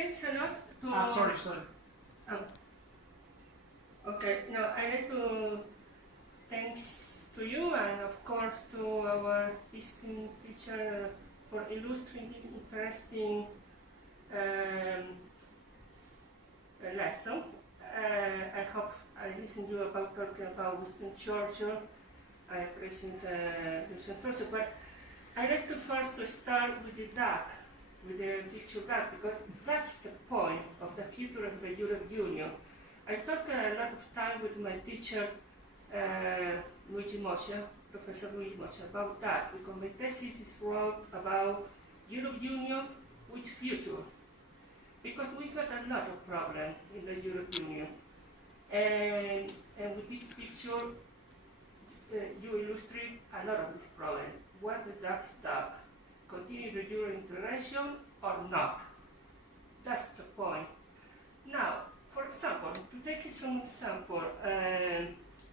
thanks a lot to... Sorry. Oh, okay, no, I like to thanks to you and of course to our history teacher for illustrating interesting lesson. I hope I listened to you about talking about Winston Churchill. I present Winston Churchill, but I like to first start with the duck, with the picture duck, because that's the point of the future of the European Union. I talked a lot of time with my teacher, Luigi Moscia, Professor Luigi Moscia, about that, because my thesis is wrote about European Union with future. Because we got a lot of problems in the European Union. And with this picture, you illustrate a lot of these problems. Whether that's stuck, continue the Euro integration or not. That's the point. Now, for example, to take some example,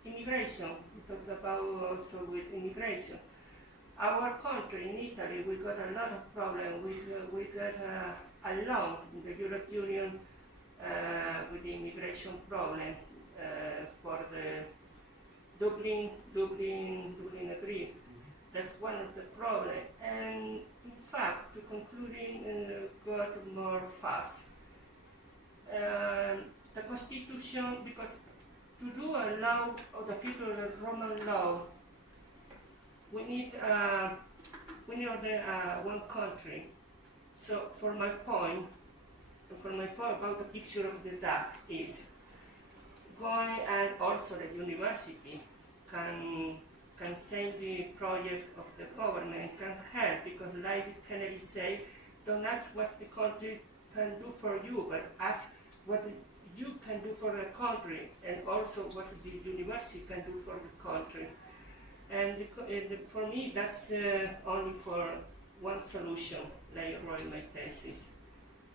immigration, we talked about also with immigration. Our country, in Italy, we got a lot of problems. We got along in the European Union with the immigration problem for the Dublin Agreement. That's one of the problems. And in fact, to concluding, got more fast. The Constitution, because to do a law of the future of the Roman law, we need one country. So for my point about the picture of the duck is going, and also the university can save the project of the government, can help, because like Kennedy say, don't ask what the country can do for you, but ask what you can do for the country, and also what the university can do for the country. And for me, that's only for one solution, like I wrote in my thesis.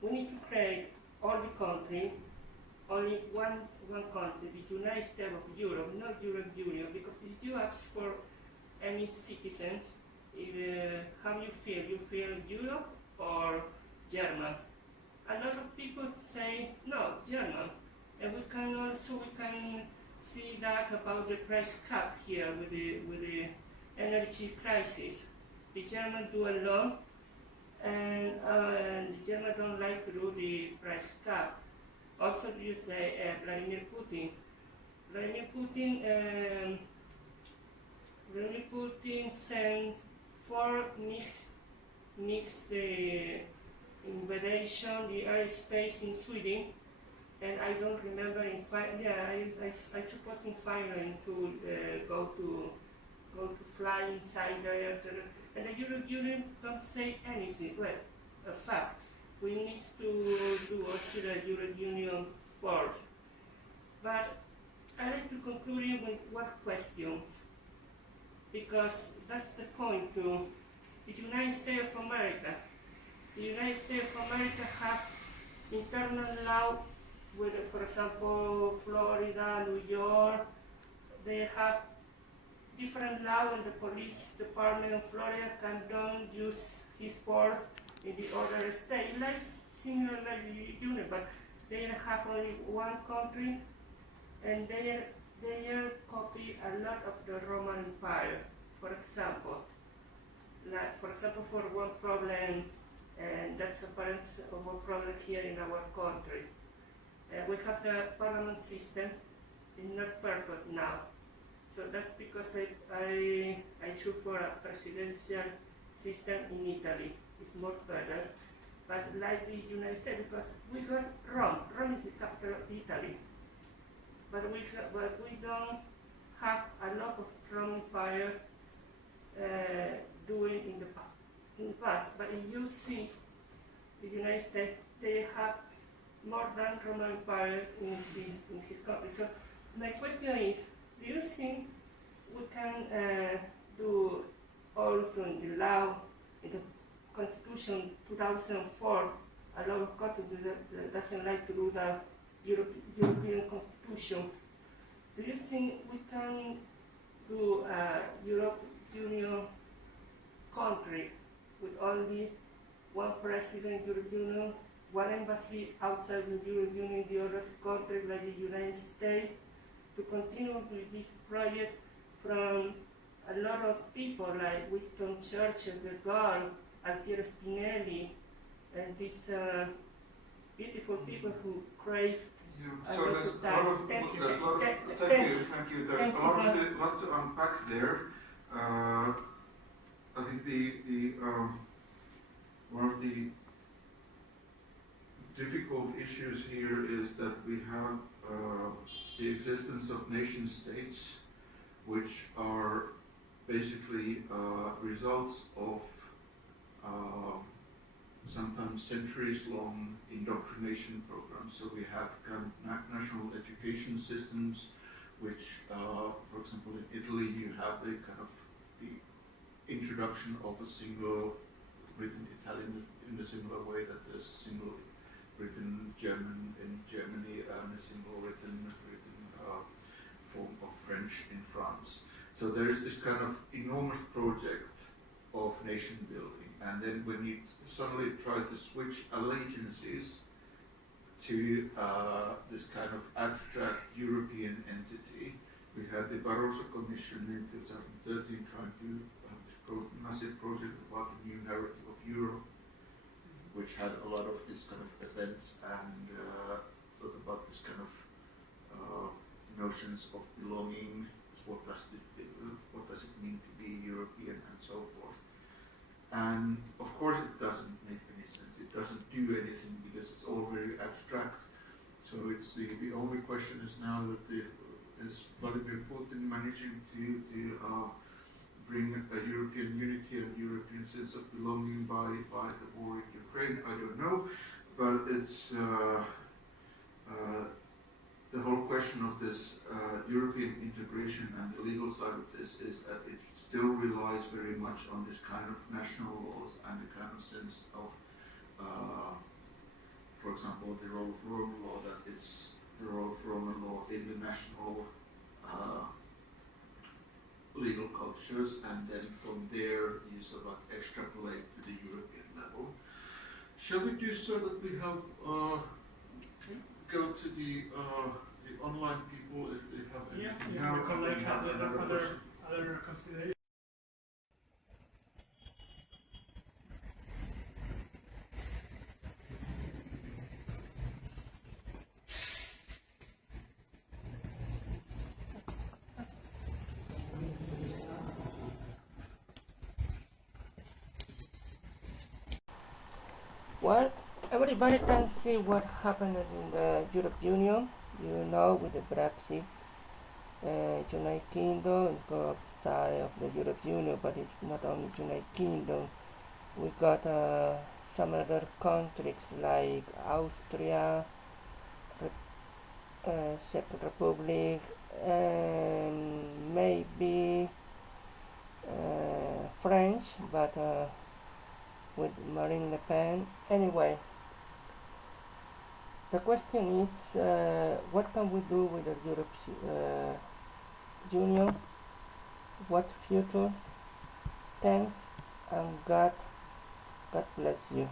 We need to create only one country, the United States of Europe, not European Union, because if you ask for any citizens, how you feel Europe or German? A lot of people say, no, German. And we can see that about the price cap here with the energy crisis. The Germans do a lot, and the Germans don't like to do the price cap. Also, you say Vladimir Putin. Vladimir Putin sent 4 mixed the invasion, the airspace in Sweden, and I don't remember I suppose in Finland to go to fly inside there, and the European Union don't say anything. Well, a fact. We need to do also the European Union first. But I like to conclude with one question, because that's the point to the United States of America. The United States of America have internal law with, for example, Florida, New York. They have different law, and the police department of Florida don't use his force in the other state, like similar like the Union, but they have only one country, and they copy a lot of the Roman Empire. For example, for one problem, and that's apparent of a problem here in our country. We have the parliament system, it's not perfect now. So that's because I choose for a presidential system in Italy. It's more better. But like the United States, because we got Rome. Rome is the capital of Italy. But we don't have a lot of Roman Empire doing in the past. But if you see the United States, they have more than Roman Empire in his country. So my question is, do you think we can do also in the law, in the Constitution 2004, a lot of countries that doesn't like to do the European Constitution. Do you think we can do a European Union country with only one president, European Union, one embassy outside the European Union, the other country like the United States, to continue with this project from a lot of people like Winston Churchill, De Gaulle, Altiero Spinelli, and these beautiful people who crave. So there's a lot of, thank you. There's a lot to unpack there. I think the one of the difficult issues here is that we have the existence of nation states, which are basically results of sometimes centuries-long indoctrination programs. So we have kind of national education systems, which, for example, in Italy, you have the kind of the introduction of a single written Italian in a similar way that there's a single written German in Germany and a single written form of French in France. So there is this kind of enormous project of nation building, and then when you suddenly try to switch allegiances to this kind of abstract European entity, we had the Barroso Commission in 2013 trying to have this massive project about the new narrative of Europe, which had a lot of these kind of events and thought about this kind of notions of belonging, what does it mean to be European and so forth. And of course it doesn't make any sense, it doesn't do anything because it's all very abstract. So it's the only question is now that is Vladimir Putin managing to bring a European unity and European sense of belonging by the war in Ukraine. I don't know, but it's the whole question of this European integration and the legal side of this is that it still relies very much on this kind of national laws and the kind of sense of, for example, the role of Roman law, that it's the role of Roman law in the national legal cultures, and then from there you sort of extrapolate to the European level. Shall we do so that we have go to the online people if they have anything? Yeah, we can like have other considerations. Well, everybody can see what happened in the European Union, you know, with the Brexit. United Kingdom is go outside of the European Union, but it's not only United Kingdom. We got some other countries like Austria, Czech Republic, and maybe French, but with Marine Le Pen. Anyway, the question is, what can we do with the European Union? What future? Thanks, and God bless you.